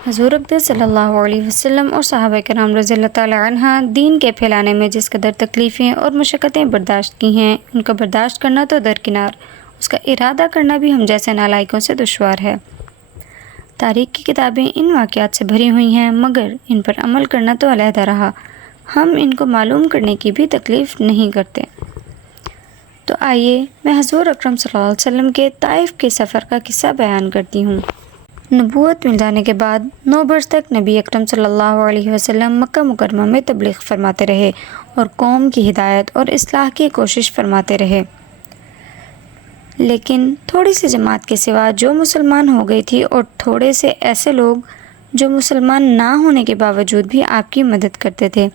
حضور اقدس صلی اللہ علیہ وسلم اور صحابہ کرام رضی اللہ تعالی عنہ دین کے پھیلانے میں جس قدر تکلیفیں اور مشقتیں برداشت کی ہیں، ان کا برداشت کرنا تو درکنار، اس کا ارادہ کرنا بھی ہم جیسے نالائقوں سے دشوار ہے۔ تاریخ کی کتابیں ان واقعات سے بھری ہوئی ہیں، مگر ان پر عمل کرنا تو علیحدہ رہا، ہم ان کو معلوم کرنے کی بھی تکلیف نہیں کرتے۔ تو آئیے میں حضور اکرم صلی اللہ علیہ وسلم کے طائف کے سفر کا قصہ بیان کرتی ہوں۔ نبوت مل جانے کے بعد 9 برس تک نبی اکرم صلی اللہ علیہ وسلم مکہ مکرمہ میں تبلیغ فرماتے رہے اور قوم کی ہدایت اور اصلاح کی کوشش فرماتے رہے۔ لیکن تھوڑی سی جماعت کے سوا جو مسلمان ہو گئی تھی اور تھوڑے سے ایسے لوگ جو مسلمان نہ ہونے کے باوجود بھی آپ کی مدد کرتے تھے،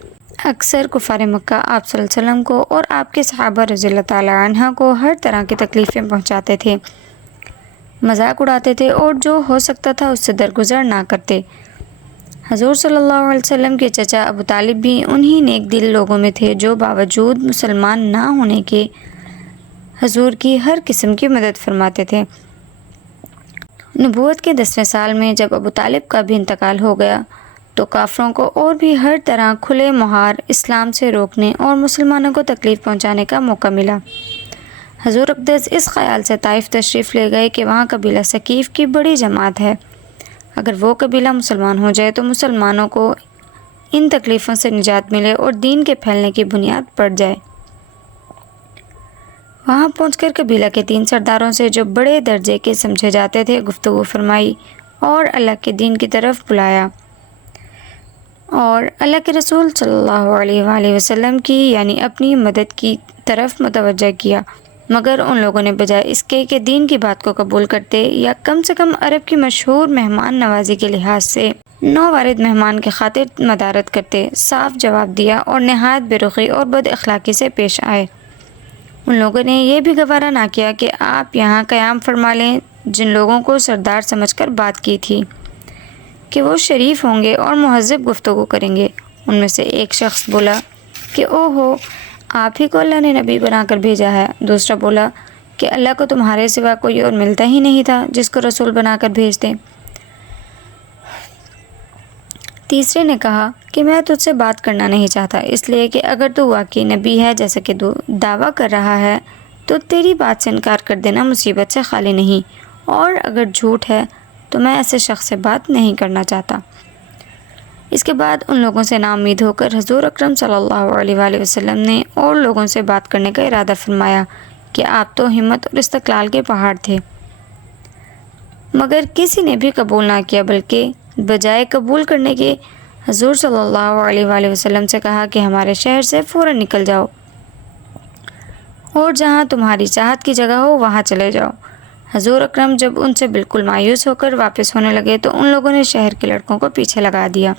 اکثر کفار مکہ آپ صلی اللہ علیہ وسلم کو اور آپ کے صحابہ رضی اللہ تعالی عنہ کو ہر طرح کی تکلیفیں پہنچاتے تھے، مذاق اڑاتے تھے اور جو ہو سکتا تھا اس سے درگزر نہ کرتے۔ حضور صلی اللہ علیہ وسلم کے چچا ابو طالب بھی انہی نیک دل لوگوں میں تھے جو باوجود مسلمان نہ ہونے کے حضور کی ہر قسم کی مدد فرماتے تھے۔ نبوت کے 10ویں سال میں جب ابو طالب کا بھی انتقال ہو گیا تو کافروں کو اور بھی ہر طرح کھلے مہار اسلام سے روکنے اور مسلمانوں کو تکلیف پہنچانے کا موقع ملا۔ حضور اقدس اس خیال سے طائف تشریف لے گئے کہ وہاں قبیلہ ثقیف کی بڑی جماعت ہے، اگر وہ قبیلہ مسلمان ہو جائے تو مسلمانوں کو ان تکلیفوں سے نجات ملے اور دین کے پھیلنے کی بنیاد پڑ جائے۔ وہاں پہنچ کر قبیلہ کے 3 سرداروں سے جو بڑے درجے کے سمجھے جاتے تھے گفتگو فرمائی اور اللہ کے دین کی طرف بلایا اور اللہ کے رسول صلی اللہ علیہ وآلہ وسلم کی یعنی اپنی مدد کی طرف متوجہ کیا، مگر ان لوگوں نے بجائے اس کے کہ دین کی بات کو قبول کرتے یا کم سے کم عرب کی مشہور مہمان نوازی کے لحاظ سے نووارد مہمان کے خاطر مدارت کرتے، صاف جواب دیا اور نہایت بے رخی اور بد اخلاقی سے پیش آئے۔ ان لوگوں نے یہ بھی گوارا نہ کیا کہ آپ یہاں قیام فرما لیں جن لوگوں کو سردار سمجھ کر بات کی تھی کہ وہ شریف ہوں گے اور مہذب گفتگو کریں گے۔ ان میں سے ایک شخص بولا کہ او ہو، آپ ہی کو اللہ نے نبی بنا کر بھیجا ہے۔ دوسرا بولا کہ اللہ کو تمہارے سوا کوئی اور ملتا ہی نہیں تھا جس کو رسول بنا کر بھیج دیں۔ تیسرے نے کہا کہ میں تجھ سے بات کرنا نہیں چاہتا، اس لیے کہ اگر تو واقعی نبی ہے جیسا کہ دعویٰ کر رہا ہے تو تیری بات سے انکار کر دینا مصیبت سے خالی نہیں، اور اگر جھوٹ ہے تو میں ایسے شخص سے بات نہیں کرنا چاہتا۔ اس کے بعد ان لوگوں سے ناامید ہو کر حضور اکرم صلی اللہ علیہ وآلہ وسلم نے اور لوگوں سے بات کرنے کا ارادہ فرمایا کہ آپ تو ہمت اور استقلال کے پہاڑ تھے، مگر کسی نے بھی قبول نہ کیا، بلکہ بجائے قبول کرنے کے حضور صلی اللہ علیہ وآلہ وسلم سے کہا کہ ہمارے شہر سے فوراً نکل جاؤ اور جہاں تمہاری چاہت کی جگہ ہو وہاں چلے جاؤ۔ حضور اکرم جب ان سے بالکل مایوس ہو کر واپس ہونے لگے تو ان لوگوں نے شہر کے لڑکوں کو پیچھے لگا دیا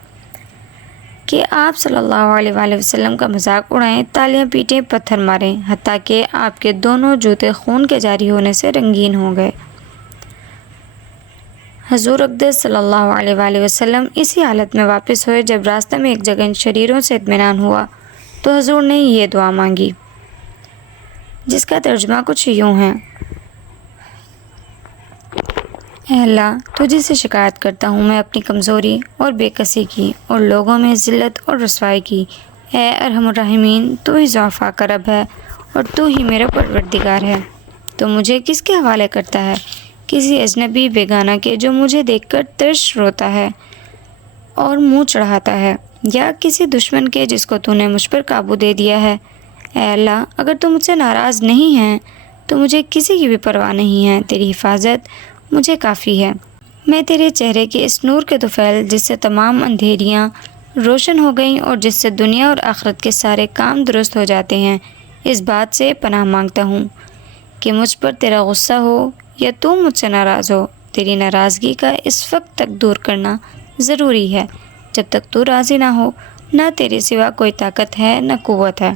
کہ آپ صلی اللہ علیہ وآلہ وسلم کا مذاق اڑائیں، تالیاں پیٹیں، پتھر ماریں، حتیٰ کہ آپ کے دونوں جوتے خون کے جاری ہونے سے رنگین ہو گئے۔ حضور اقدس صلی اللہ علیہ وآلہ وسلم اسی حالت میں واپس ہوئے۔ جب راستہ میں ایک جگہ ان شریروں سے اطمینان ہوا تو حضور نے یہ دعا مانگی جس کا ترجمہ کچھ یوں ہے: اے اللہ، تجھے سے شکایت کرتا ہوں میں اپنی کمزوری اور بے کسی کی اور لوگوں میں ذلت اور رسوائی کی۔ اے ارحم الراحمین، تو ہی ضعفاء کا رب ہے اور تو ہی میرا پروردگار ہے۔ تو مجھے کس کے حوالے کرتا ہے؟ کسی اجنبی بیگانہ کے جو مجھے دیکھ کر ترش روتا ہے اور منہ چڑھاتا ہے، یا کسی دشمن کے جس کو تو نے مجھ پر قابو دے دیا ہے؟ اے اللہ، اگر تو مجھ سے ناراض نہیں ہے تو مجھے کسی کی بھی پرواہ نہیں ہے، تیری حفاظت مجھے کافی ہے۔ میں تیرے چہرے کے اس نور کے طفیل جس سے تمام اندھیریاں روشن ہو گئیں اور جس سے دنیا اور آخرت کے سارے کام درست ہو جاتے ہیں، اس بات سے پناہ مانگتا ہوں کہ مجھ پر تیرا غصہ ہو یا تو مجھ سے ناراض ہو۔ تیری ناراضگی کا اس وقت تک دور کرنا ضروری ہے جب تک تو راضی نہ ہو، نہ تیرے سوا کوئی طاقت ہے نہ قوت ہے۔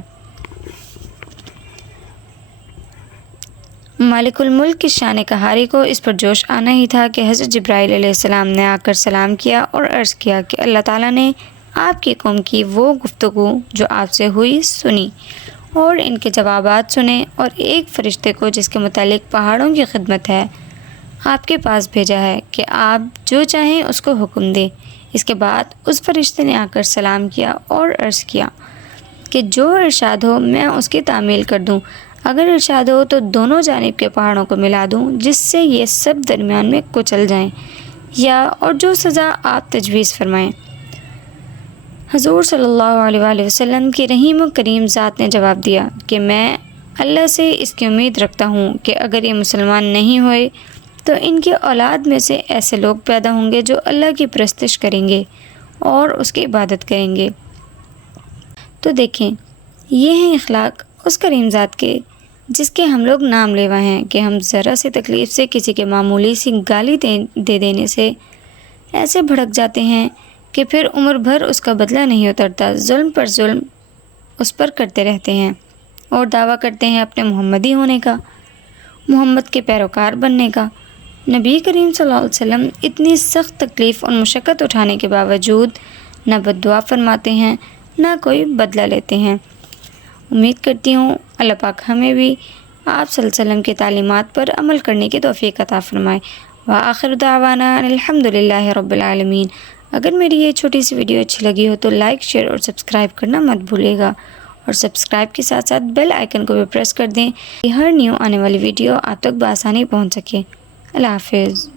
مالک الملک کی شان قہاری کو اس پر جوش آنا ہی تھا کہ حضرت جبرائیل علیہ السلام نے آ کر سلام کیا اور عرض کیا کہ اللہ تعالیٰ نے آپ کی قوم کی وہ گفتگو جو آپ سے ہوئی سنی اور ان کے جوابات سنے، اور ایک فرشتے کو جس کے متعلق پہاڑوں کی خدمت ہے آپ کے پاس بھیجا ہے کہ آپ جو چاہیں اس کو حکم دیں۔ اس کے بعد اس فرشتے نے آ کر سلام کیا اور عرض کیا کہ جو ارشاد ہو میں اس کی تعمیل کر دوں، اگر ارشاد ہو تو دونوں جانب کے پہاڑوں کو ملا دوں جس سے یہ سب درمیان میں کچل جائیں، یا اور جو سزا آپ تجویز فرمائیں۔ حضور صلی اللہ علیہ وآلہ وسلم کی رحیم و کریم ذات نے جواب دیا کہ میں اللہ سے اس کی امید رکھتا ہوں کہ اگر یہ مسلمان نہیں ہوئے تو ان کی اولاد میں سے ایسے لوگ پیدا ہوں گے جو اللہ کی پرستش کریں گے اور اس کی عبادت کریں گے۔ تو دیکھیں، یہ ہیں اخلاق اس کریم ذات کے جس کے ہم لوگ نام لیوا ہیں کہ ہم ذرا سی تکلیف سے کسی کے معمولی سی گالی دے دینے سے ایسے بھڑک جاتے ہیں کہ پھر عمر بھر اس کا بدلہ نہیں اترتا، ظلم پر ظلم اس پر کرتے رہتے ہیں اور دعویٰ کرتے ہیں اپنے محمدی ہونے کا، محمد کے پیروکار بننے کا۔ نبی کریم صلی اللہ علیہ وسلم اتنی سخت تکلیف اور مشقت اٹھانے کے باوجود نہ بد دعا فرماتے ہیں نہ کوئی بدلہ لیتے ہیں۔ امید کرتی ہوں اللہ پاک ہمیں بھی آپ صلی اللہ علیہ وسلم کی تعلیمات پر عمل کرنے کی توفیق عطا فرمائے۔ وآخر دعوانا الحمدللہ رب العالمین۔ اگر میری یہ چھوٹی سی ویڈیو اچھی لگی ہو تو لائک، شیئر اور سبسکرائب کرنا مت بھولیے گا، اور سبسکرائب کے ساتھ ساتھ بیل آئیکن کو بھی پریس کر دیں کہ ہر نیو آنے والی ویڈیو آپ تک بآسانی پہنچ سکے۔ اللہ حافظ۔